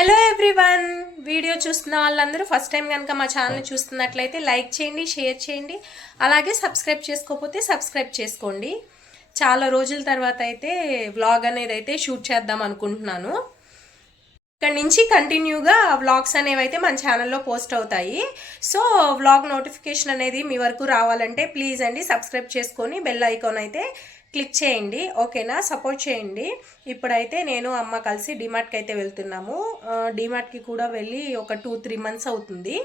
Hello everyone, video చూస్తున్న వాళ్ళందరూ first time కనుక మా ఛానల్ చూస్తున్నట్లయితే లైక్ చేయండి, షేర్ చేయండి, అలాగే సబ్స్క్రైబ్ చేసుకోకపోతే సబ్స్క్రైబ్ చేసుకోండి. చాలా రోజుల తర్వాత అయితే వ్లాగ్ అనేది అయితే షూట్ చేద్దాం అనుకుంటున్నాను. ఇక్కడ నుంచి కంటిన్యూగా వ్లాగ్స్ అనేవి అయితే మన ఛానల్లో పోస్ట్ అవుతాయి. సో వ్లాగ్ నోటిఫికేషన్ అనేది మీ వరకు రావాలంటే ప్లీజ్ అండి సబ్స్క్రైబ్ చేసుకొని బెల్ ఐకాన్ అయితే క్లిక్ చేయండి, ఓకేనా? సపోర్ట్ చేయండి. ఇప్పుడైతే నేను అమ్మ కలిసి డిమార్ట్కి అయితే వెళ్తున్నాము. డిమార్ట్కి కూడా వెళ్ళి ఒక 2-3 మంత్స్ అవుతుంది,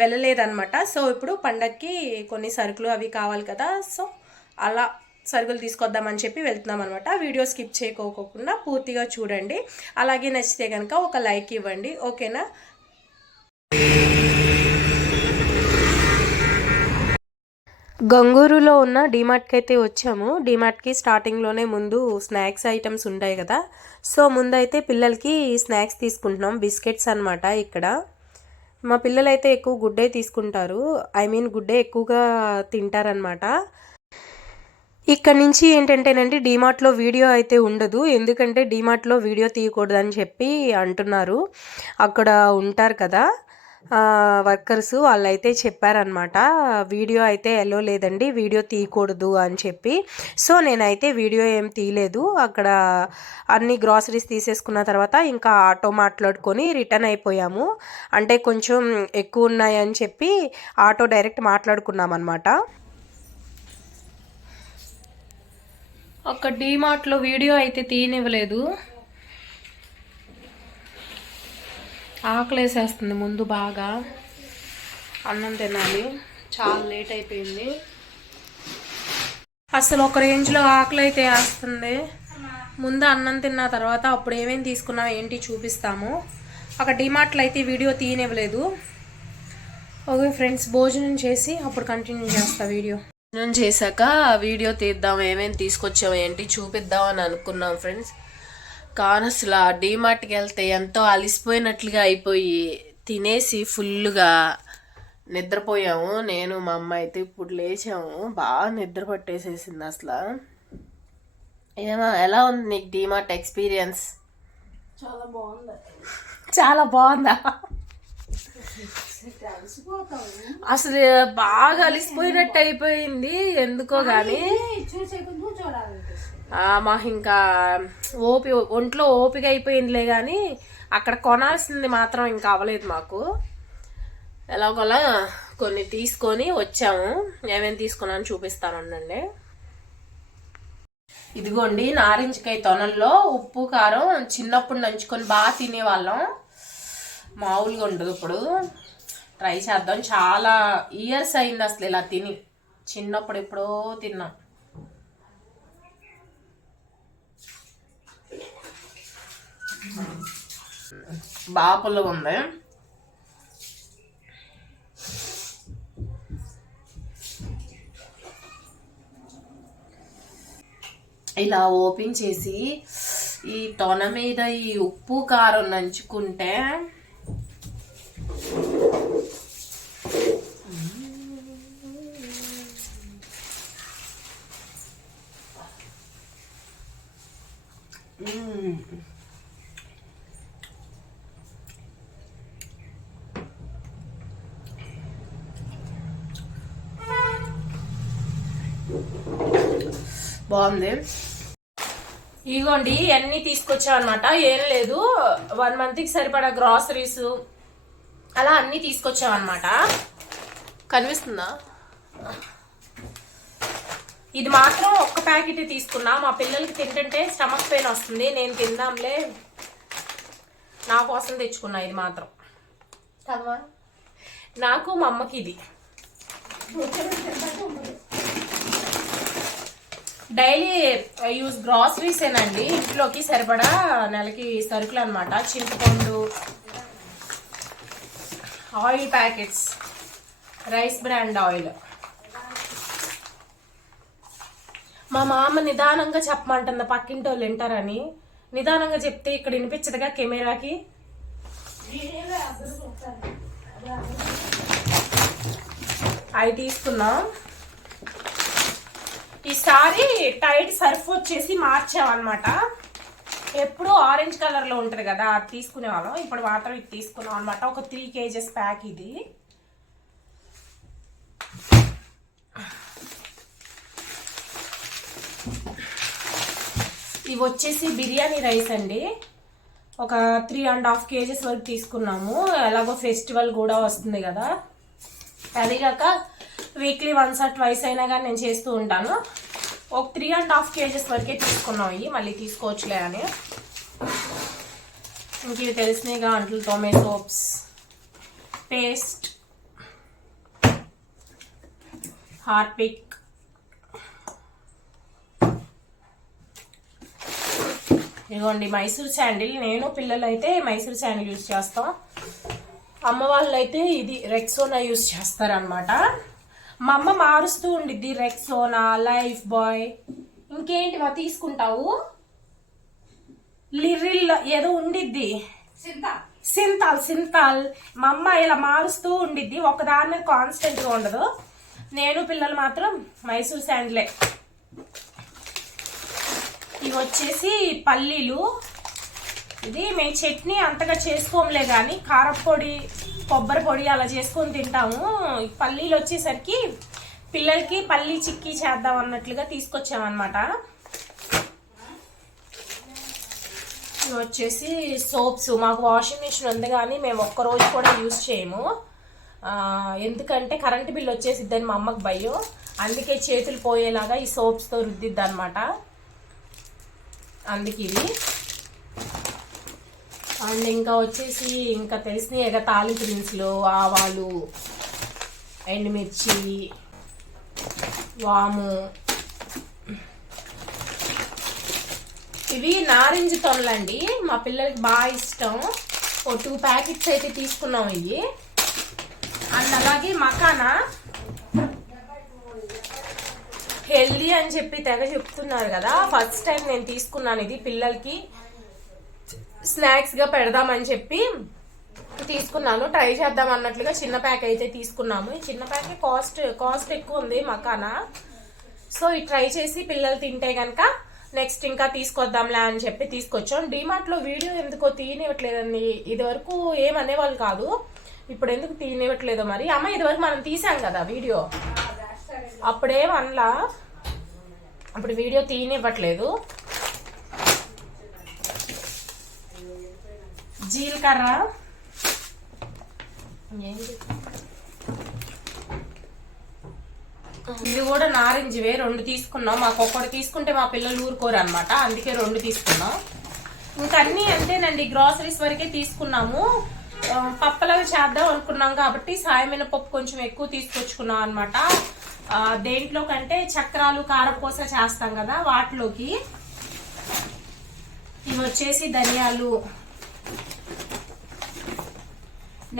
వెళ్ళలేదన్నమాట. సో ఇప్పుడు పండగకి కొన్ని సరుకులు అవి కావాలి కదా, సో అలా సరుకులు తీసుకొద్దామని చెప్పి వెళ్తున్నాం అనమాట. వీడియో స్కిప్ చేయకోకుండా పూర్తిగా చూడండి. అలాగే నచ్చితే కనుక ఒక లైక్ ఇవ్వండి, ఓకేనా? గంగూరులో ఉన్న డీమార్ట్కి అయితే వచ్చాము. డీమార్ట్కి స్టార్టింగ్లోనే ముందు స్నాక్స్ ఐటమ్స్ ఉంటాయి కదా, సో ముందైతే పిల్లలకి స్నాక్స్ తీసుకుంటున్నాం. బిస్కెట్స్ అనమాట. ఇక్కడ మా పిల్లలు అయితే ఎక్కువ గుడ్డే తీసుకుంటారు, గుడ్డే ఎక్కువగా తింటారనమాట. ఇక్కడ నుంచి ఏంటంటేనండి డీమార్ట్లో వీడియో అయితే ఉండదు, ఎందుకంటే డీమార్ట్లో వీడియో తీయకూడదని చెప్పి అంటున్నారు. అక్కడ ఉంటారు కదా వర్కర్స్, వాళ్ళైతే చెప్పారనమాట వీడియో అయితే ఎలో లేదండి, వీడియో తీయకూడదు అని చెప్పి. సో నేనైతే వీడియో ఏం తీయలేదు. అక్కడ అన్ని గ్రాసరీస్ తీసేసుకున్న తర్వాత ఇంకా ఆటో మాట్లాడుకొని రిటర్న్ అయిపోయాము. అంటే కొంచెం ఎక్కువ ఉన్నాయని చెప్పి ఆటో డైరెక్ట్ మాట్లాడుకున్నాం అనమాట. ఒక డీమార్ట్లో వీడియో అయితే తీయనివ్వలేదు, ఆకలేసేస్తుంది. ముందు బాగా అన్నం తినాలి, చాలా లేట్ అయిపోయింది. అసలు ఒక రేంజ్లో ఆకలి అయితే వేస్తుంది. ముందు అన్నం తిన్న తర్వాత అప్పుడు ఏమేమి తీసుకున్నాం ఏంటి చూపిస్తాము. అక్కడ డిమార్ట్లో అయితే వీడియో తీయనివ్వలేదు. ఓకే ఫ్రెండ్స్, భోజనం చేసి అప్పుడు కంటిన్యూ చేస్తా వీడియో. భోజనం చేశాక వీడియో తీద్దాం, ఏమేమి తీసుకొచ్చాము ఏంటి చూపిద్దాం అని అనుకున్నాం ఫ్రెండ్స్. కానీ అసలు ఆ డీమార్ట్కి వెళ్తే ఎంతో అలిసిపోయినట్లుగా అయిపోయి తినేసి ఫుల్గా నిద్రపోయాము. నేను మా అమ్మ అయితే ఇప్పుడు లేచాము, బాగా నిద్ర పట్టేసేసింది అసలు. ఎలా ఉంది నీకు డీమార్ట్ ఎక్స్పీరియన్స్? చాలా బాగుంది. చాలా బాగుందా? అసలు బాగా అలిసిపోయినట్టు అయిపోయింది ఎందుకో కానీ. మాకు ఇంకా ఒంట్లో ఓపిక అయిపోయిందిలే కానీ అక్కడ కొనాల్సింది మాత్రం ఇంకా అవ్వలేదు మాకు. ఎలాగోలా కొన్ని తీసుకొని వచ్చాము. ఏమేమి తీసుకున్నాను చూపిస్తాను ఉండండి. ఇదిగోండి నారింజకాయ తొనల్లో ఉప్పు కారం చిన్నప్పుడు నంచుకొని బాగా తినేవాళ్ళం, మామూలుగా ఉండదు. ఇప్పుడు ట్రై చేద్దాం. చాలా ఇయర్స్ అయింది అసలు ఇలా తిని, చిన్నప్పుడు ఎప్పుడో తిన్నాం. బాపులు ఉంది. ఇలా ఓపెన్ చేసి ఈ తొన మీద ఈ ఉప్పు కారం నంచుకుంటే బాగుంది. ఇగోండి అన్నీ తీసుకొచ్చాం అనమాట. ఏం లేదు, 1 మంత్కి సరిపడా గ్రాసరీస్ అలా అన్నీ తీసుకొచ్చాం అనమాట. కనిపిస్తుందా? ఇది మాత్రం ఒక్క ప్యాకెట్ తీసుకున్నా. మా పిల్లలకి తింటుంటే స్టమక్ పెయిన్ వస్తుంది, నేను తిందాంలే నా కోసం తెచ్చుకున్నా. ఇది మాత్రం నాకు మా అమ్మకి ఇది డైలీ యూజ్ గ్రాసరీస్ ఏనండి, ఇంట్లోకి సరిపడా నెలకి సరుకులు అనమాట. చింతపండు, oil packets, rice brand oil. మా మామ నిదానంగా చెప్పమంటుంది, పక్కింటి వాళ్ళు వింటారని. నిదానంగా చెప్తే ఇక్కడ వినిపించదుగా కెమెరాకి. అవి తీసుకున్నాం. ఈసారి టైడ్ సర్ఫ్ వచ్చేసి మార్చామన్నమాట. ఎప్పుడు ఆరెంజ్ కలర్లో ఉంటుంది కదా, అది తీసుకునే వాళ్ళం. ఇప్పుడు మాత్రం ఇది తీసుకున్నాం అనమాట. ఒక 3 kgs ప్యాక్ ఇది. ఇవి వచ్చేసి బిర్యానీ రైస్ అండి. ఒక 3.5 kgs వరకు తీసుకున్నాము. ఎలాగో ఫెస్టివల్ కూడా వస్తుంది కదా, అది కాక వీక్లీ వన్స్ ఆర్ ట్వైస్ అయినా కానీ నేను చేస్తూ ఉంటాను. ఒక 3.5 kgs వరకే తీసుకున్నాం. ఇవి మళ్ళీ తీసుకోవచ్చులే అని. ఇంక ఇవి తెలిసినాయిగా, అంట్లు తోమే సోప్స్, పేస్ట్, హార్పిక్, ఇదిగోండి మైసూర్ శాండిల్. నేను పిల్లలు అయితే మైసూర్ శాండిల్ యూజ్ చేస్తాం. అమ్మ వాళ్ళు అయితే ఇది రెక్సోనా యూజ్ చేస్తారనమాట. మా అమ్మ మారుస్తూ ఉండిద్ది, రెక్సోనా, లైఫ్ బాయ్, ఇంకేంటి మా తీసుకుంటావు, లిరిల్ ఏదో ఉండిద్ది, సింతాల్. మా అమ్మ ఇలా మారుస్తూ ఉండిద్ది, ఒకదాని మీద కాన్స్టెంట్ గా ఉండదు. నేను పిల్లలు మాత్రం మైసూర్ శాండిలే. ఇవి వచ్చేసి పల్లీలు. ఇది మేము చట్నీ అంతగా చేసుకోంలే కానీ కారపొడి, కొబ్బరి పొడి అలా చేసుకొని తింటాము. పల్లీలు వచ్చేసరికి పిల్లలకి పల్లీ చిక్కీ చేద్దాం అన్నట్లుగా తీసుకొచ్చామన్నమాట. ఇవి వచ్చేసి సోప్స్. మాకు వాషింగ్ మిషన్ ఉంది కానీ మేము ఒక్కరోజు కూడా యూజ్ చేయము. ఎందుకంటే కరెంటు బిల్ వచ్చేసిద్దని మా అమ్మకి భయం. అందుకే చేతులు పోయేలాగా ఈ సోప్స్తో రుద్దిద్ది అనమాట. అందుకే ఇవి. అండ్ ఇంకా వచ్చేసి ఇంకా తెలిసినాయి తాలింపు దినుసులు, ఆవాలు, ఎండుమిర్చి, వాము. ఇవి నారింజ తొనలండి, మా పిల్లలకి బాగా ఇష్టం. ఓ 2 ప్యాకెట్స్ అయితే తీసుకున్నాం ఇవి. అండ్ అలాగే మకానా, హెల్దీ అని చెప్పి తెగ చెప్తున్నారు కదా. ఫస్ట్ టైం నేను తీసుకున్నాను ఇది. పిల్లలకి స్నాక్స్ గా పెడదామని చెప్పి తీసుకున్నాను. ట్రై చేద్దాం అన్నట్లుగా చిన్న ప్యాక్ అయితే తీసుకున్నాము. ఈ చిన్న ప్యాక్ కాస్ట్ ఎక్కువ ఉంది మకానా. సో ఇది ట్రై చేసి పిల్లలు తింటే కనుక నెక్స్ట్ ఇంకా తీసుకొద్దాంలే అని చెప్పి తీసుకొచ్చాం. డిమార్ట్ లో వీడియో ఎందుకో తీయనివ్వట్లేదండి. ఇది వరకు ఏమనేవాళ్ళు కాదు, ఇప్పుడు ఎందుకు తీయనివ్వట్లేదో మరి. అమ్మ ఇది వరకు మనం తీసాం కదా వీడియో, అప్పుడేమనలా, అప్పుడు వీడియో తీయనివ్వట్లేదు. జీలకర్ర, ఇవి కూడా నారింజవే 2 తీసుకున్నాం. మాకు ఒక్కటి తీసుకుంటే మా పిల్లలు ఊరుకోరు అనమాట, అందుకే 2 తీసుకున్నాం. ఇంకా అన్నీ అంతేనండి, గ్రాసరీస్ వరకే తీసుకున్నాము. పప్పలవి చేద్దాం అనుకున్నాం కాబట్టి సాయమైన పప్పు కొంచెం ఎక్కువ తీసుకొచ్చుకున్నాం అనమాట. దేంట్లో కంటే చక్రాలు, కారపూస చేస్తాం కదా వాటిలోకి. ఇవి వచ్చేసి ధనియాలు,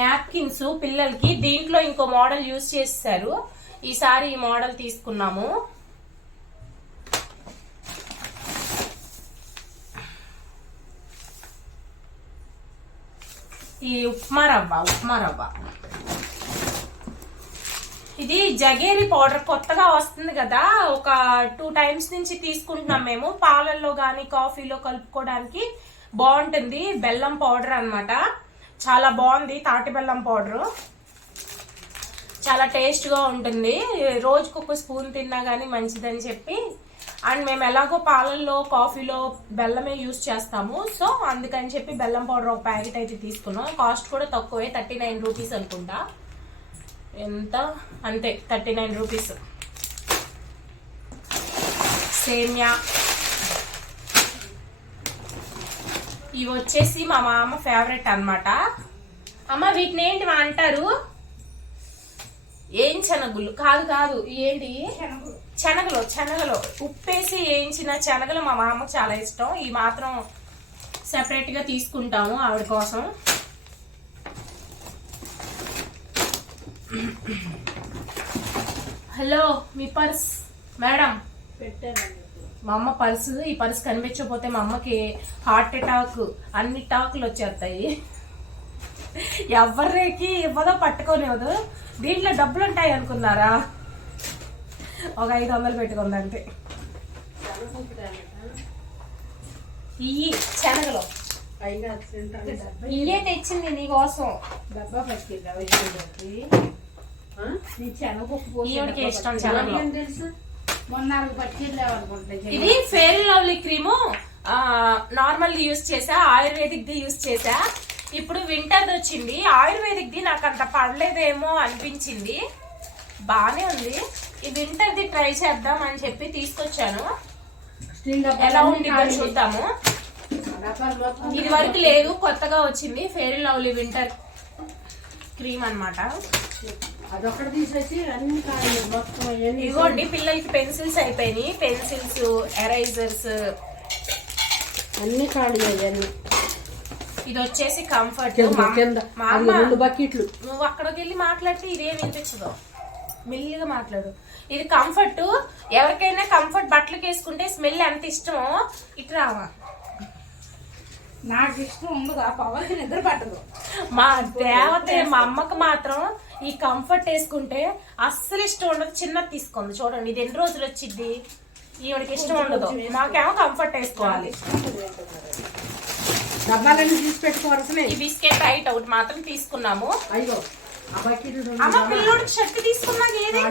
నాప్కిన్స్ పిల్లలకి. దీంట్లో ఇంకో మోడల్ యూజ్ చేస్తారు, ఈసారి ఈ మోడల్ తీసుకున్నాము. ఈ ఉప్మా రవ్వ ఇది జగేరి పౌడర్ కొత్తగా వస్తుంది కదా, ఒక 2 times నుంచి తీసుకుంటున్నాం మేము. పాలల్లో కానీ కాఫీలో కలుపుకోవడానికి బాగుంటుంది. బెల్లం పౌడర్ అన్నమాట, చాలా బాగుంది. తాటి బెల్లం పౌడరు చాలా టేస్ట్గా ఉంటుంది. రోజుకు 1 స్పూన్ తిన్నా కానీ మంచిదని చెప్పి. అండ్ మేము ఎలాగో పాలల్లో కాఫీలో బెల్లమే యూజ్ చేస్తాము, సో అందుకని చెప్పి బెల్లం పౌడర్ ఒక ప్యాకెట్ అయితే తీసుకున్నాం. కాస్ట్ కూడా తక్కువే, 39 రూపీస్ అనుకుంటా. ఎంత అంతే, 39 రూపీస్. సేమియా, ఇవి వచ్చేసి మా మామ ఫేవరెట్ అన్నమాట. అమ్మ వీటిని ఏంటి అంటారు? ఏం శనగులు కాదు, ఏంటి శనగలు ఉప్పేసి వేయించిన శనగలు మా మామకు చాలా ఇష్టం. ఈ మాత్రం సెపరేట్ గా తీసుకుంటాము ఆవిడ కోసం. హలో, మీ పర్స్ మేడం పెట్టానండి. మా అమ్మ పర్సు, ఈ పర్స్ కనిపించకపోతే మా అమ్మకి హార్ట్ అటాక్, అన్ని టాకులు వచ్చేస్తాయి. ఎవరికి ఇవ్వదో పట్టుకోనివ్వదు. దీంట్లో డబ్బులు ఉంటాయి అనుకున్నారా? ఒక 500 పెట్టుకుందంటే. ఇయ్యి శనగలు పైగా తింటాను. ఇయ్యే తెచ్చింది నీకోసం. డబ్బా పట్టుకెళ్ళా నీ శనగపప్పు ఈవిడికి ఇష్టం శనగలు. ఏం తెలుసు మొన్న పట్టుకెళ్ళావు అనుకుంటా. ఇది fair and lovely cream normal use చేసా, ఆయుర్వేదిక్ ది యూస్ చేసా. ఇప్పుడు వింటర్ వచ్చింది, ఆయుర్వేదిక్ ది నాకు అంత పడలేదేమో అనిపించింది. బానే ఉంది. ఈ వింటర్ ది ట్రై చేద్దాం అని చెప్పి తీసుకొచ్చాను. ఎలా ఉంటుందో చూద్దాము. ఇది వరకు లేదు, కొత్తగా వచ్చింది fair and lovely winter cream అన్నమాట. అదొకటి తీసేసి అన్ని కాయలు మొత్తం అవన్నీ ఇదిగోండి పిల్లలకి పెన్సిల్స్ అయిపోయినాయి, పెన్సిల్స్, ఎరైజర్స్ అన్ని ఖాళీ అవన్నీ. ఇది వచ్చేసి కంఫర్ట్. కింద మా అమ్మ 2 బకెట్లు. నువ్వు అక్కడికి వెళ్ళి మాట్లాడితే ఇదేం వినిపించదు, మెల్లిగా మాట్లాడు. ఇది కంఫర్ట్. ఎవరికైనా కంఫర్ట్ బట్టలకు వేసుకుంటే స్మెల్ ఎంత ఇష్టమో ఇటు రావా. నాకు ఇష్టం ఉండదు, ఆ పవన్కి నిద్ర పట్టదు. మా దేవతే మా అమ్మకు మాత్రం ఈ కంఫర్ట్ వేసుకుంటే అస్సలు ఇష్టం ఉండదు. చిన్నది తీసుకుంది చూడండి, ఇది ఎన్ని రోజులు వచ్చింది. ఈవిడికి ఇష్టం ఉండదు, మాకేమో కంఫర్ట్ వేసుకోవాలి. డబ్బాలన్నీ తీసి పెట్టుకోవాల్సిన. ఈ బిస్కెట్ టైట్ ఒకటి మాత్రం తీసుకున్నాము. అయ్యో ఆ బకెట్లు అమ్మ పిల్లోడికి షర్ట్ తీసుకున్నాక ఏది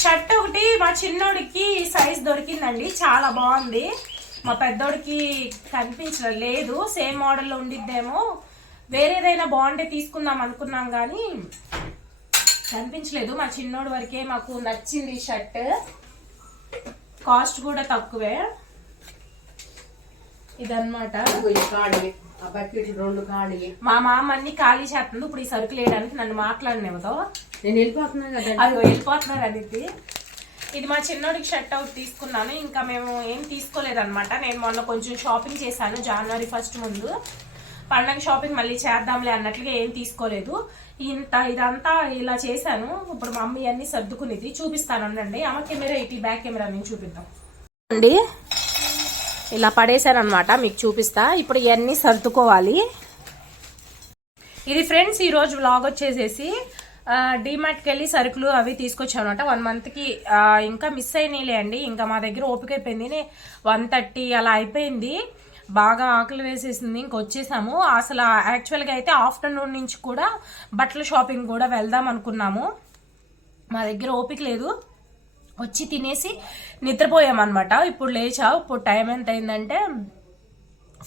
షర్ట్ ఒకటి మా చిన్నోడికి సైజ్ దొరికిందండి, చాలా బాగుంది. మా పెద్దోడికి కనిపించడం లేదు, సేమ్ మోడల్లో ఉండిద్దేమో, వేరేదైనా బాగుంటే తీసుకుందాం అనుకున్నాం కానీ కనిపించలేదు. మా చిన్నోడి వరకే మాకు నచ్చింది షర్ట్, కాస్ట్ కూడా తక్కువే. ఇదన్నమాట. ఆ బకెట్లు 2 ఖాళీ. మా మామ అన్ని ఖాళీ చేస్తుంది. ఇప్పుడు ఈ సరుకులు వేయడానికి నన్ను మాట్లాడినవతో నేను వెళ్ళిపోతున్నా కదా. అది వెళ్ళిపోతున్నారు అనేది. ఇది మా చిన్నోడికి షర్ట్ అవుట్ తీసుకున్నాను. ఇంకా మేము ఏం తీసుకోలేదన్నమాట. నేను మొన్న కొంచెం షాపింగ్ చేశాను జనవరి 1 ముందు. పండగ షాపింగ్ మళ్ళీ చేద్దాంలే అన్నట్లుగా ఏం తీసుకోలేదు. ఇదంతా ఇలా చేశాను. ఇప్పుడు మా మమ్మీ అన్ని సర్దుకునేది చూపిస్తాను అండి. అమ్మ కెమెరా ఇటు బ్యాక్ కెమెరా నేను చూపిద్దాం అండి. ఇలా పడేశాను అనమాట, మీకు చూపిస్తా. ఇప్పుడు ఇవన్నీ సర్దుకోవాలి. ఇది ఫ్రెండ్స్ ఈరోజు వ్లాగ్ వచ్చేసేసి డీమార్ట్కి వెళ్ళి సరుకులు అవి తీసుకొచ్చాను అనమాట. 1 మంత్కి ఇంకా మిస్ అయినాయిలే అండి. ఇంకా మా దగ్గర ఓపిక అయిపోయింది. 1:30 అలా అయిపోయింది, బాగా ఆకలి వేసేసింది. ఇంకొచ్చేసాము. అసలు యాక్చువల్గా అయితే ఆఫ్టర్నూన్ నుంచి కూడా బట్టల షాపింగ్ కూడా వెళ్దాం అనుకున్నాము. మా దగ్గర ఓపిక లేదు, వచ్చి తినేసి నిద్రపోయామన్నమాట. ఇప్పుడు లేచా. ఇప్పుడు టైం ఎంత అయిందంటే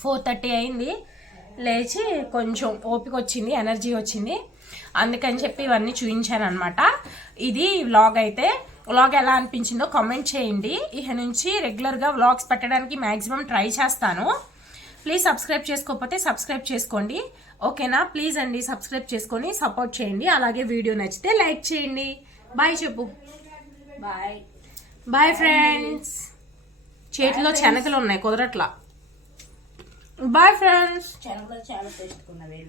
4:30 అయింది. లేచి కొంచెం ఓపిక వచ్చింది, ఎనర్జీ వచ్చింది. అందుకని చెప్పి ఇవన్నీ చూపించాను అనమాట. ఇది వ్లాగ్ అయితే. వ్లాగ్ ఎలా అనిపించిందో కామెంట్ చేయండి. ఇక నుంచి రెగ్యులర్గా వ్లాగ్స్ పెట్టడానికి మ్యాక్సిమం ట్రై చేస్తాను. ప్లీజ్ సబ్స్క్రైబ్ చేసుకోకపోతే సబ్స్క్రైబ్ చేసుకోండి, ఓకేనా? ప్లీజ్ అండి సబ్స్క్రైబ్ చేసుకొని సపోర్ట్ చేయండి. అలాగే వీడియో నచ్చితే లైక్ చేయండి. బాయ్ చెప్పు. Bye bye friends. చేతిలో శనగలు ఉన్నాయి, కుదరట్లా. Bye friends. శనగలు చాలా టేస్ట్ ఉన్నవి.